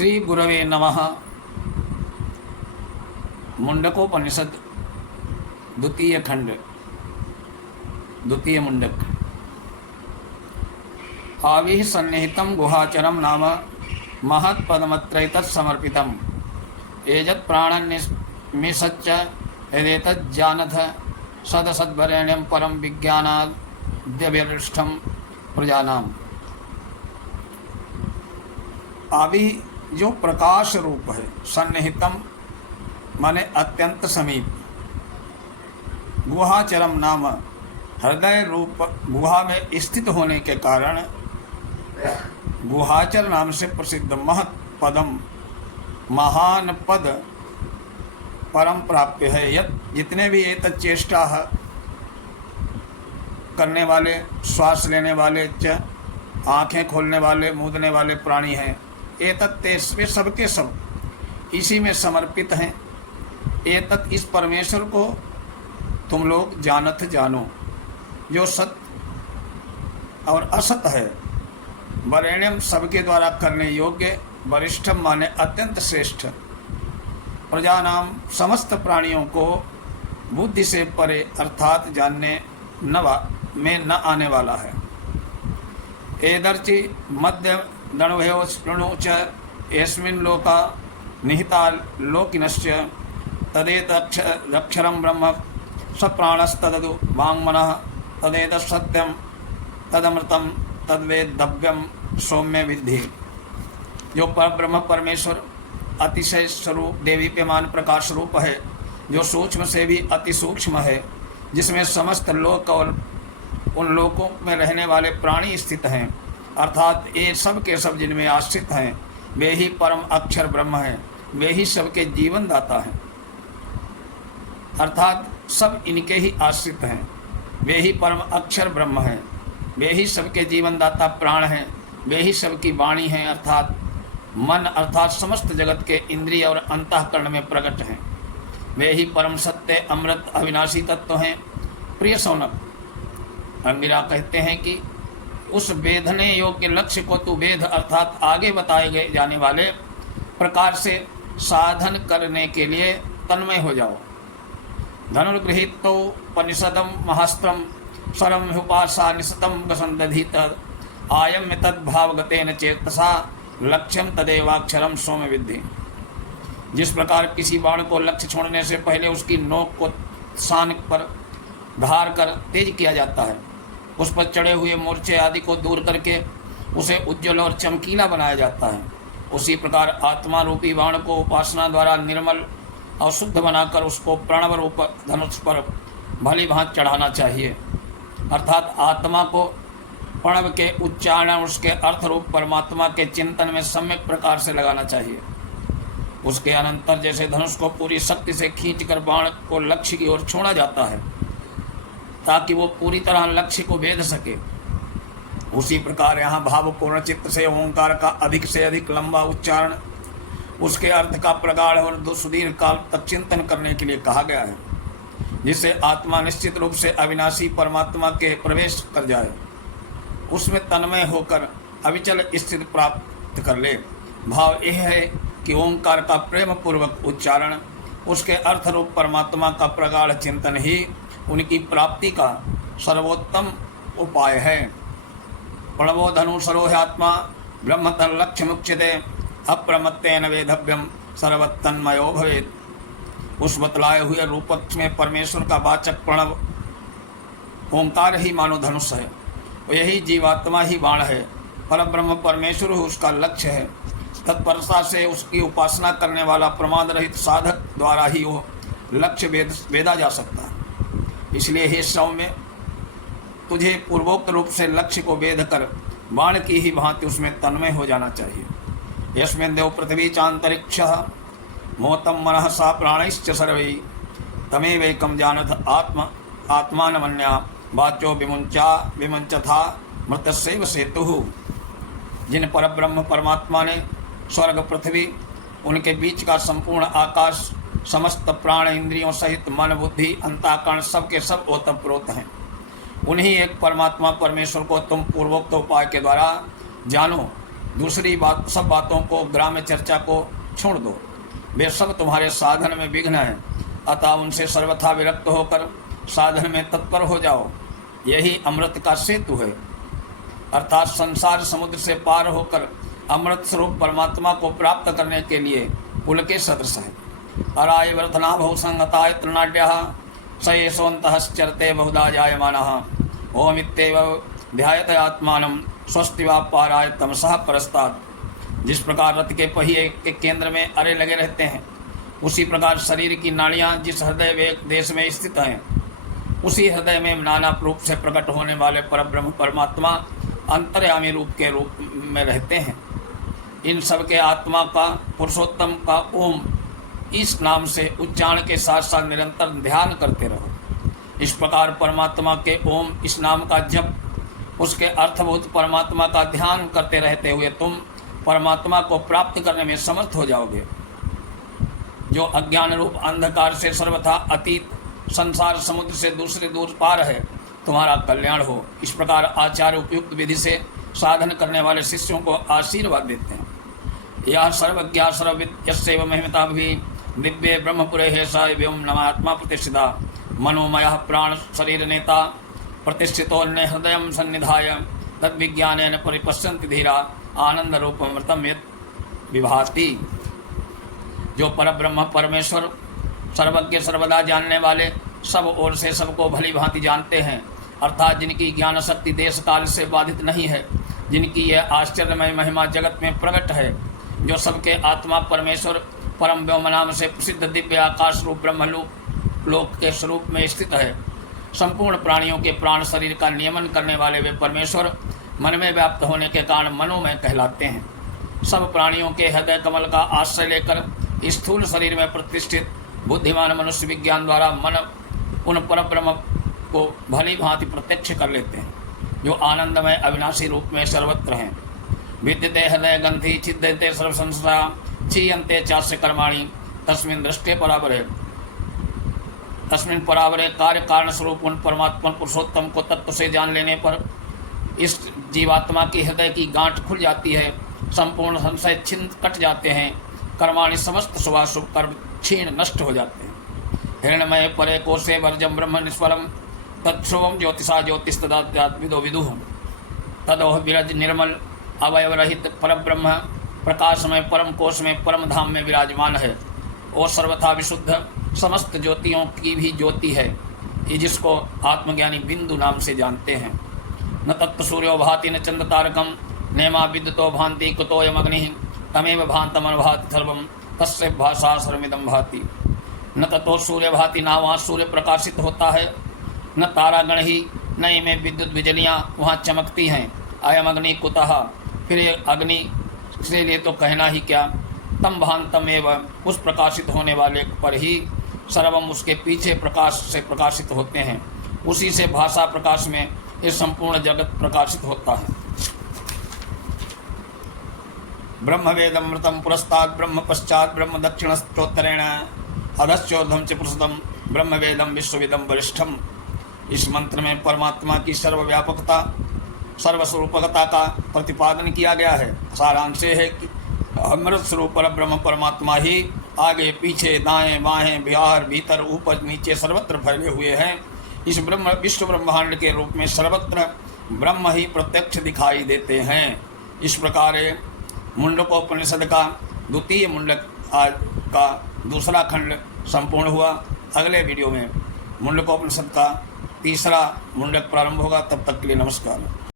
श्री गुरवे नमः। मुंडकोपनिषद द्वितीय खंड द्वितीय मुंडक। आविः सन्निहितं गुहाचरम नाम महत्पदमत्रैतत्समर्पितम् एजत् प्राणन्निमिषच्च यदेतज्जानथ सदसद्वरेण्यं परम विज्ञानाद्यविष्ठं प्रजानाम्। आदि जो प्रकाश रूप है, सन्निहितम माने अत्यंत समीप, गुहाचरम नाम हृदय रूप गुहा में स्थित होने के कारण गुहाचर नाम से प्रसिद्ध महत् पदम महान पद परम प्राप्य है। यत जितने भी एक चेष्टा करने वाले, श्वास लेने वाले, आँखें खोलने वाले, मूंदने वाले प्राणी हैं, एतत् वे सबके सब इसी में समर्पित हैं। एतत् इस परमेश्वर को तुम लोग जानत जानो, जो सत्य और असत है। वरेण्यम सबके द्वारा करने योग्य, वरिष्ठम माने अत्यंत श्रेष्ठ, प्रजानाम समस्त प्राणियों को बुद्धि से परे अर्थात जानने में न आने वाला है। एदर्चि मध्य दणुभयो स्पृणु च यस्मिन् लोका निहिता लोकिनश्च तदेतक्षरं ब्रह्म सप्राणस्तदु वाङ्मनः तदेतत् सत्यं तदमृतं तद्वेदव्यम सौम्य विद्धि। जो पर ब्रह्म परमेश्वर अतिशय स्वरूप देवीप्यमान प्रकाश रूप है, जो सूक्ष्म से भी अति सूक्ष्म है, जिसमें समस्त लोक और उन लोकों में रहने वाले प्राणी स्थित हैं, अर्थात ये सब के सब जिनमें आश्रित हैं, वे ही परम अक्षर ब्रह्म हैं, वे ही सबके जीवन दाता हैं। अर्थात सब इनके ही आश्रित हैं, वे ही परम अक्षर ब्रह्म हैं, वे ही सबके जीवन दाता प्राण हैं, वे ही सबकी वाणी हैं, अर्थात मन अर्थात समस्त जगत के इंद्रिय और अंतःकरण में प्रकट हैं। वे ही परम सत्य अमृत अविनाशी तत्व हैं। प्रिय सौनक, अंगिरा कहते हैं कि उस वेधने योग्य लक्ष्य को तू वेद अर्थात आगे बताए गए जाने वाले प्रकार से साधन करने के लिए तन्मय हो जाओ। धनुर्गृहीत तो उपनिषदम महास्त्रम स्वरम उपासा निशतम वसंदधीत आयम में तद्भावगतेन चेतसा लक्ष्यम तदेवाक्षरम सौम्य विद्धि। जिस प्रकार किसी बाण को लक्ष्य छोड़ने से पहले उसकी नोक को शान पर धार कर तेज किया जाता है, उस पर चढ़े हुए मोर्चे आदि को दूर करके उसे उज्ज्वल और चमकीला बनाया जाता है, उसी प्रकार आत्मा रूपी बाण को उपासना द्वारा निर्मल और शुद्ध बनाकर उसको प्रणव रूप धनुष पर भली भांति चढ़ाना चाहिए। अर्थात आत्मा को प्रणव के उच्चारण, उसके अर्थ रूप परमात्मा के चिंतन में सम्यक प्रकार से लगाना चाहिए। उसके अनंतर जैसे धनुष को पूरी शक्ति से खींचकर बाण को लक्ष्य की ओर छोड़ा जाता है ताकि वो पूरी तरह लक्ष्य को भेद सके, उसी प्रकार यहाँ भावपूर्ण चित्त से ओंकार का अधिक से अधिक लंबा उच्चारण, उसके अर्थ का प्रगाढ़ और सुदीर्घ काल तक चिंतन करने के लिए कहा गया है, जिससे आत्मा निश्चित रूप से अविनाशी परमात्मा के प्रवेश कर जाए, उसमें तन्मय होकर अविचल स्थिति प्राप्त कर ले। भाव यह है कि ओंकार का प्रेम पूर्वक उच्चारण, उसके अर्थ रूप परमात्मा का प्रगाढ़ चिंतन ही उनकी प्राप्ति का सर्वोत्तम उपाय है। प्रणवो धनु सरोहात्मा ब्रह्म तल्लक्ष्य मुच्यते अप्रमत्तेन वेधव्यम सर्वतन्मयो भवेत्। उस बतलाए हुए रूपक में परमेश्वर का वाचक प्रणव ओंकार ही मानो धनुष है, यही जीवात्मा ही बाण है, परब्रह्म परमेश्वर ही उसका लक्ष्य है। तत्परता से उसकी उपासना करने वाला प्रमाद रहित साधक द्वारा ही वो लक्ष्य वेदा जा सकता है। इसलिए हे सौम्य, तुझे पूर्वोक्त रूप से लक्ष्य को वेद कर बाण की ही भांति उसमें तन्मय हो जाना चाहिए। यस्मिन् देव पृथ्वी चांतरिक्षः मोतम मनः सा प्राणैश्च सर्वै तमेवैकं जानथ आत्मानमन्या वाचो विमुंचथा मृतस्यैव सेतुः। जिन परब्रह्म परमात्मा ने स्वर्ग पृथ्वी उनके बीच का संपूर्ण आकाश समस्त प्राण इंद्रियों सहित मन बुद्धि अंतःकरण सब के सब ओतप्रोत हैं, उन्हीं एक परमात्मा परमेश्वर को तुम पूर्वोक्त उपाय के द्वारा जानो दूसरी बात, सब बातों को, ग्राम्य चर्चा को छोड़ दो। वे सब तुम्हारे साधन में विघ्न हैं, अतः उनसे सर्वथा विरक्त होकर साधन में तत्पर हो जाओ। यही अमृत का सेतु है, अर्थात संसार समुद्र से पार होकर अमृत स्वरूप परमात्मा को प्राप्त करने के लिए पुल के सदृश है। अराय वर्धना बहुसंगताय तृणाढ्यः स एषोऽन्तश्चरते बहुधा जायमानः ओमित्येव ध्यायत आत्मानं स्वस्ति वा पाराय तमसः परस्तात्। जिस प्रकार रथ के पहिए के केंद्र में अरे लगे रहते हैं, उसी प्रकार शरीर की नाड़ियाँ जिस हृदय देश में स्थित हैं, उसी हृदय में नाना रूप से प्रकट होने वाले परब्रह्म परमात्मा अंतर्यामी रूप के रूप में रहते हैं। इन सब के आत्मा का, पुरुषोत्तम का ओम इस नाम से उच्चारण के साथ साथ निरंतर ध्यान करते रहो। इस प्रकार परमात्मा के ओम इस नाम का जप, उसके अर्थभूत परमात्मा का ध्यान करते रहते हुए तुम परमात्मा को प्राप्त करने में समर्थ हो जाओगे। जो अज्ञान रूप अंधकार से सर्वथा अतीत संसार समुद्र से दूसरे दूर पार है, तुम्हारा कल्याण हो। इस प्रकार आचार्य उपयुक्त विधि से साधन करने वाले शिष्यों को आशीर्वाद देते हैं। यह सर्वज्ञा सर्वविद यस्यैव महिमता भी दिव्ये ब्रह्मपुरे हे स एवं नमात्मा प्रतिष्ठिता मनोमय प्राण शरीर नेता प्रतिष्ठितोन्ने हृदय सन्निधाय तद्विज्ञानेन परिपश्यन्ति धीरा आनंद रूपमृतम यत् विभाति। जो परब्रह्म परमेश्वर सर्वज्ञ सर्वदा जानने वाले, सब ओर से सबको भली भांति जानते हैं, अर्थात जिनकी ज्ञान शक्ति देश काल से बाधित नहीं है, जिनकी यह आश्चर्यमय महिमा जगत में प्रकट है, जो सबके आत्मा परमेश्वर परम व्योम नाम से प्रसिद्ध दिव्य आकाश रूप ब्रह्मलोक के स्वरूप में स्थित है। संपूर्ण प्राणियों के प्राण शरीर का नियमन करने वाले वे परमेश्वर मन में व्याप्त होने के कारण मनोमय कहलाते हैं। सब प्राणियों के हृदय कमल का आश्रय लेकर स्थूल शरीर में प्रतिष्ठित बुद्धिमान मनुष्य विज्ञान द्वारा मन उन परब्रह्म को भली भांति प्रत्यक्ष कर लेते हैं, जो आनंदमय अविनाशी रूप में सर्वत्र हैं। विद्यते हृदय ग्रंथि छिद्यते सर्व संस्था क्षीयन्ते चास्य कर्माणि तस्मिन् दृष्टे परावरे। तस्मिन् परावरे कार्य कारण स्वरूप उन परमात्मा पुरुषोत्तम को तत्व से जान लेने पर इस जीवात्मा की हृदय की गांठ खुल जाती है, संपूर्ण संशय छिन्न कट जाते हैं, कर्माणि समस्त शुभाशुभ कर्म क्षीण नष्ट हो जाते हैं। हिरण्यमय परे कोशे वर्जम ब्रह्म निष्फलम तत्शुभम ज्योतिषा ज्योतिस्तदात्विदो विदुः तदोह विरज निर्मल अवयव रहित परब्रह्म प्रकाशमय परम कोश में परम धाम में विराजमान है। और सर्वथा विशुद्ध समस्त ज्योतियों की भी ज्योति है, ये जिसको आत्मज्ञानी बिंदु नाम से जानते हैं। न तत्व सूर्यो भाति न चंद्र तारकम नेमा विद्युतो भांति कुतोयम अग्नि तमेव भांतमनुभाति सर्वम तस्य भाषा सर्वमिदं भाति। न ततो सूर्य भाति, ना वहाँ सूर्य प्रकाशित होता है, न तारागण ही, न इनमें विद्युत बिजलियाँ वहाँ चमकती हैं। अयम अग्नि कुतः, फिर ये अग्नि इसके लिए तो कहना ही क्या। तम भांतम एवं, उस प्रकाशित होने वाले पर ही सर्वम उसके पीछे प्रकाश से प्रकाशित होते हैं, उसी से भाषा प्रकाश में ये संपूर्ण जगत प्रकाशित होता है। ब्रह्म वेदमृतम पुरस्तात् ब्रह्म पश्चात ब्रह्म दक्षिणश्चोत्तरेण अधश्चोर्ध्वं च पुरुषोत्तम ब्रह्म वेदम विश्वविदम वरिष्ठम। इस मंत्र में परमात्मा की सर्वव्यापकता सर्वस्वरूपकता का प्रतिपादन किया गया है। सारांश है कि अमृत स्वरूप ब्रह्म परमात्मा ही आगे पीछे दाएं बाएं बाहर भीतर ऊपर नीचे सर्वत्र फैले हुए हैं। इस ब्रह्म विश्व ब्रह्मांड के रूप में सर्वत्र ब्रह्म ही प्रत्यक्ष दिखाई देते हैं। इस प्रकार मुंडकोपनिषद का द्वितीय मुंडक आज का दूसरा खंड संपूर्ण हुआ। अगले वीडियो में मुंडकोपनिषद का तीसरा मुंडक प्रारंभ होगा। तब तक के लिए नमस्कार।